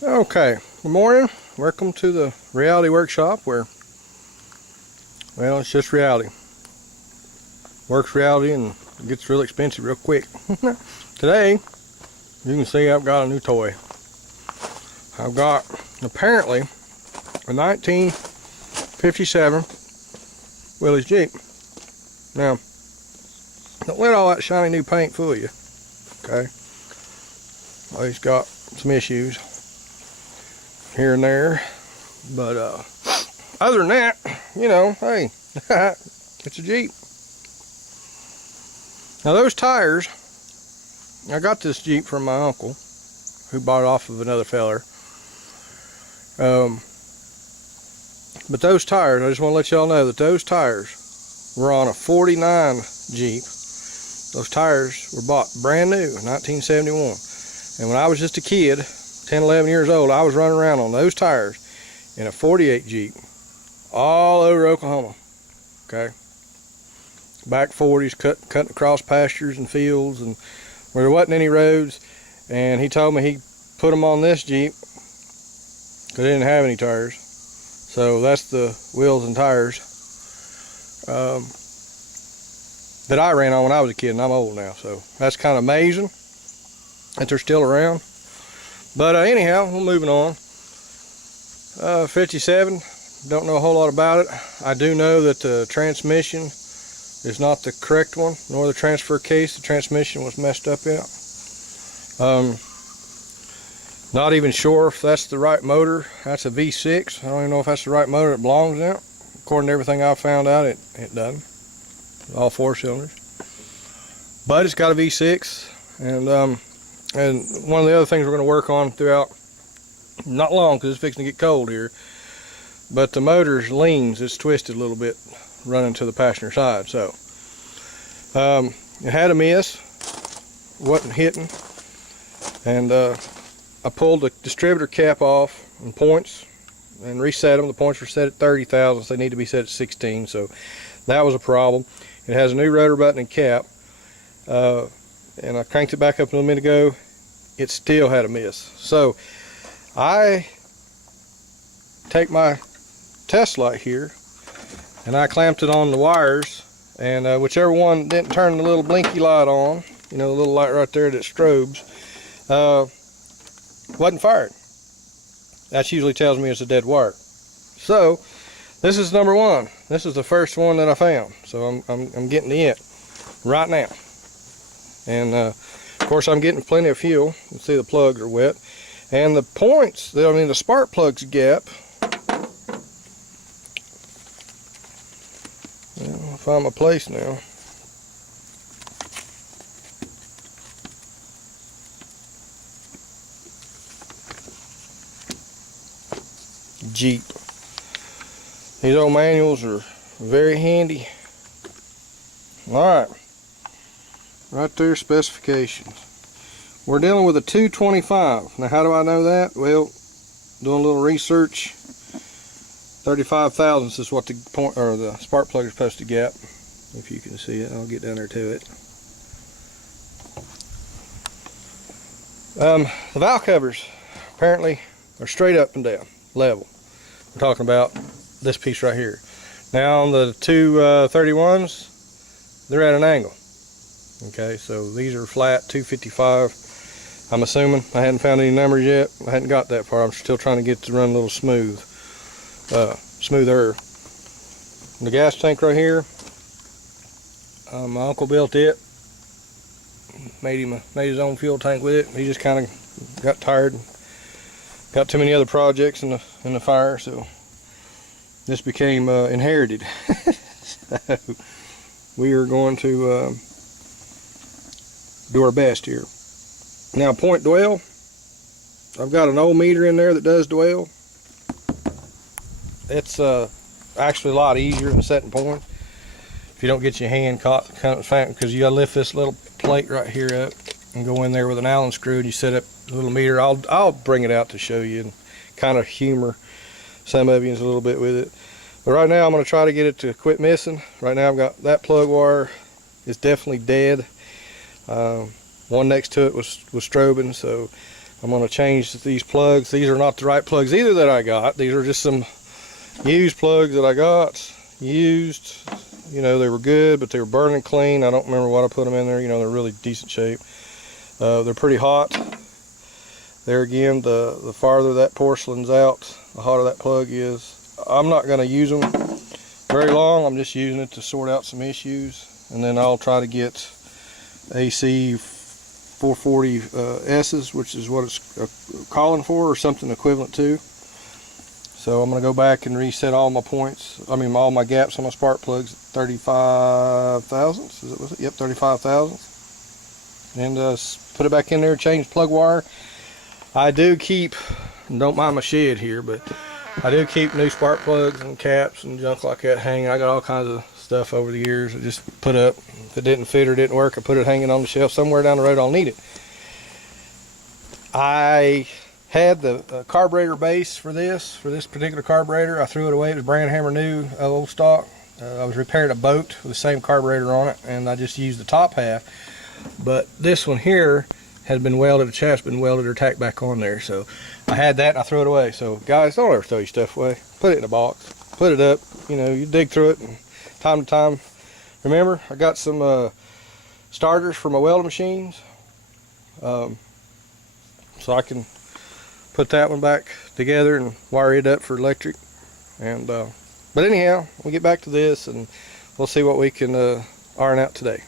Okay, good morning. Welcome to the reality workshop where, well, it's just reality. Works reality and it gets really expensive real quick. Today, you can see I've got a new toy. I've got, apparently, a 1957 Willys Jeep. Now, don't let all that shiny new paint fool you, okay? Well, he's got some issues here and there, but other than that, you know, hey, it's a Jeep. Now those tires, I got this Jeep from my uncle who bought it off of another feller, but those tires, I just want to let y'all know that those tires were on a 49 Jeep. Those tires were bought brand new in 1971, and when I was just a kid, 10, 11 years old, I was running around on those tires in a 48 Jeep all over Oklahoma, okay? Back 40s, cutting across pastures and fields and where there wasn't any roads. And he told me he put them on this Jeep because it didn't have any tires. So that's the wheels and tires that I ran on when I was a kid, and I'm old now. So that's kind of amazing that they're still around. But anyhow, we're moving on. 57, don't know a whole lot about it. I do know that the transmission is not the correct one, nor the transfer case. The transmission was messed up in it. Not even sure if that's the right motor. That's a V6. I don't even know if that's the right motor it belongs in. According to everything I found out, it doesn't. All 4 cylinders. But it's got a V6, and one of the other things we're going to work on throughout, not long because it's fixing to get cold here, but the motor's leans, it's twisted a little bit running to the passenger side. So it had a miss, wasn't hitting, and I pulled the distributor cap off and points and reset them. The points were set at 30,000, so they need to be set at 16, so that was a problem. It has a new rotor button and cap. And I cranked it back up a little minute ago, it still had a miss. So I take my test light here and I clamped it on the wires, and whichever one didn't turn the little blinky light on, you know, the little light right there that strobes, wasn't fired. That usually tells me it's a dead wire. So this is number one. This is the first one that I found. So I'm getting to it right now. And of course I'm getting plenty of fuel. You can see the plugs are wet. And the points, I mean the spark plugs gap, I'll find my place now. Jeep. These old manuals are very handy. Alright. Right there, specifications. We're dealing with a 225. Now how do I know that? Well, doing a little research, 35 thousandths is what the point or the spark plug is supposed to gap. If you can see it, I'll get down there to it. The valve covers apparently are straight up and down, level. We're talking about this piece right here. Now on the 231s, they're at an angle. Okay, so these are flat 255. I'm assuming. I hadn't found any numbers yet. I hadn't got that far. I'm still trying to get to run a little smoother. The gas tank right here, my uncle built it. Made his own fuel tank with it. He just kind of got tired. Got too many other projects in the fire, so this became inherited. So we are going to do our best here. Now point dwell, I've got an old meter in there that does dwell. It's actually a lot easier than setting point if you don't get your hand caught, because you gotta lift this little plate right here up and go in there with an Allen screw and you set up a little meter. I'll bring it out to show you and kind of humor some of you a little bit with it. But right now I'm going to try to get it to quit missing. Right now I've got that plug wire is definitely dead. One next to it was strobing, so I'm going to change these plugs. These are not the right plugs either that I got. These are just some used plugs that I got. Used, you know, they were good, but they were burning clean. I don't remember what I put them in there. You know, they're really decent shape. They're pretty hot. There again, the farther that porcelain's out, the hotter that plug is. I'm not going to use them very long. I'm just using it to sort out some issues, and then I'll try to get AC 440 S's, which is what it's calling for, or something equivalent to. So I'm going to go back and reset all my points, all my gaps on my spark plugs at 35 thousandths. Was it? Yep, 35 thousandths. And put it back in there, change plug wire. I do keep, don't mind my shed here, but I do keep new spark plugs and caps and junk like that hanging. I got all kinds of stuff over the years I just put up. If it didn't fit or didn't work, I put it hanging on the shelf. Somewhere down the road I'll need it. I had the carburetor base for this particular carburetor. I threw it away. It was brand hammer new, old stock. I was repairing a boat with the same carburetor on it, and I just used the top half. But this one here had been welded, the shaft's been welded or tacked back on there. So I had that and I threw it away. So guys, don't ever throw your stuff away. Put it in a box, put it up, you know, you dig through it, and time to time. Remember, I got some starters for my welding machines, so I can put that one back together and wire it up for electric. And but anyhow, we'll get back to this and we'll see what we can iron out today.